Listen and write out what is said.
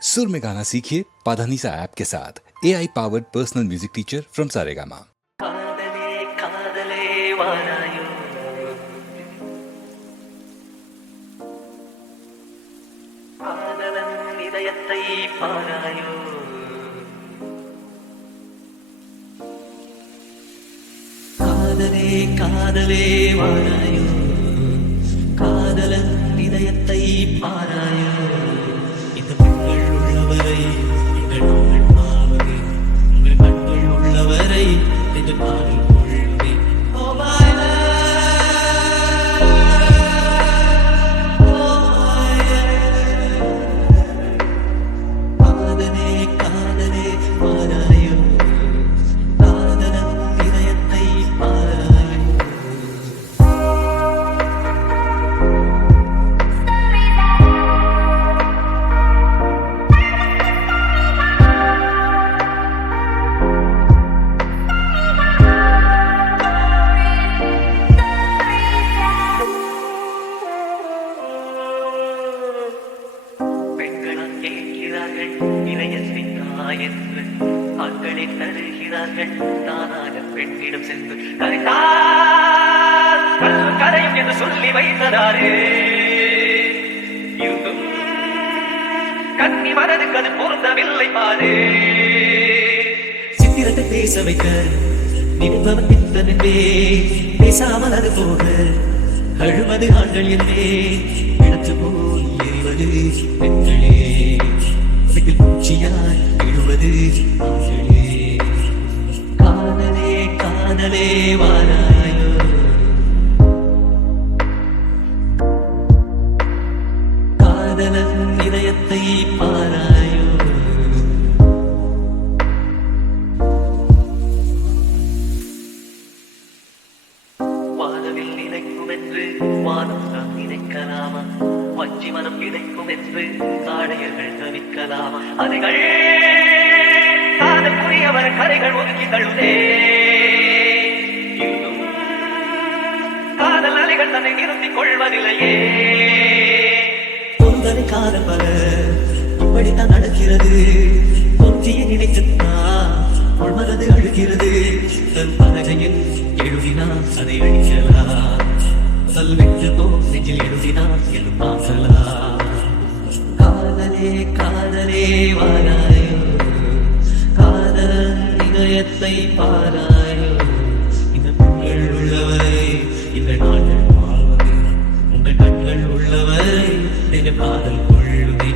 सुर में गाना सीखिए पाधानीसा ऐप के साथ AI powered personal music teacher from Saregama. காதலே காதலே வாராயோ காதலன் இதயத்தை பாராயோ காதலே காதலே வாராயோ காதலன் இதயத்தை பாராயோ இந்த பெண்கள் உள்ளவரை எங்கள் நாங்கள் மாவதே உங்கள் கண்கள் உள்ளவரை என்று பாடல் கொள்வே ஓ my காதலே காதலே பாராயோ காதலன் இதயத்தை பாராயோ பெண்களால் கேட்கிறார்கள் இளையசிங்கா என்று ஆட்களை தருகிறார்கள் தானாக பெண்ணிடம் சென்று கரைத்தால் கல்லும் கரையும் என்று சொல்லி வைத்ததாரே இருந்தும் கன்னி மனதுக்கு அது பொருந்தவில்லை பாரு சித்திரத்தை பேச வைக்க நிற்பவன் பித்தனே பேசாமல் அது போக அழுவது ஆண்கள் என்றே இடத்து போல் எறிவது பெண்களே வீட்டில் பூச்சியாய் விழுவது ஆண்களே காதலே காதலே வாராயோ காதலன் இதயத்தை பாராயோ வானவில் நினைக்கும் என்று வானம் தான் நினைக்கலாமா வஞ்சி மனம் கிடைக்கும் என்று காடையர்கள் தவிக்கலாமா அதுகள் காதல் புரியவர் கரைகள் ஒதுக்கி தள்ளுதே இன்னும் காதல் அலைகள் தன்னை நிறுத்திக் கொள்வதில்லையே பொருந்தனை காதல் பல இப்படித்தான் நடக்கிறது பொற்றியை நினைத்துத்தான் உள்மனது அழுகிறது தன் பலகையில் எழுதினான் அதை அழிக்கலாம் சொல்விட்டு போ நெஞ்சில் எழுதினான் எழுப்பாசலாம் காதலே காதலே வாராயோ காதலன் இதயத்தை பாராயோ இந்த பெண்கள் உள்ளவரை இந்த நாட்கள் வாழ்வது உங்கள் கண்கள் உள்ளவரை நெஞ்ச காதல் கொள்ளுதே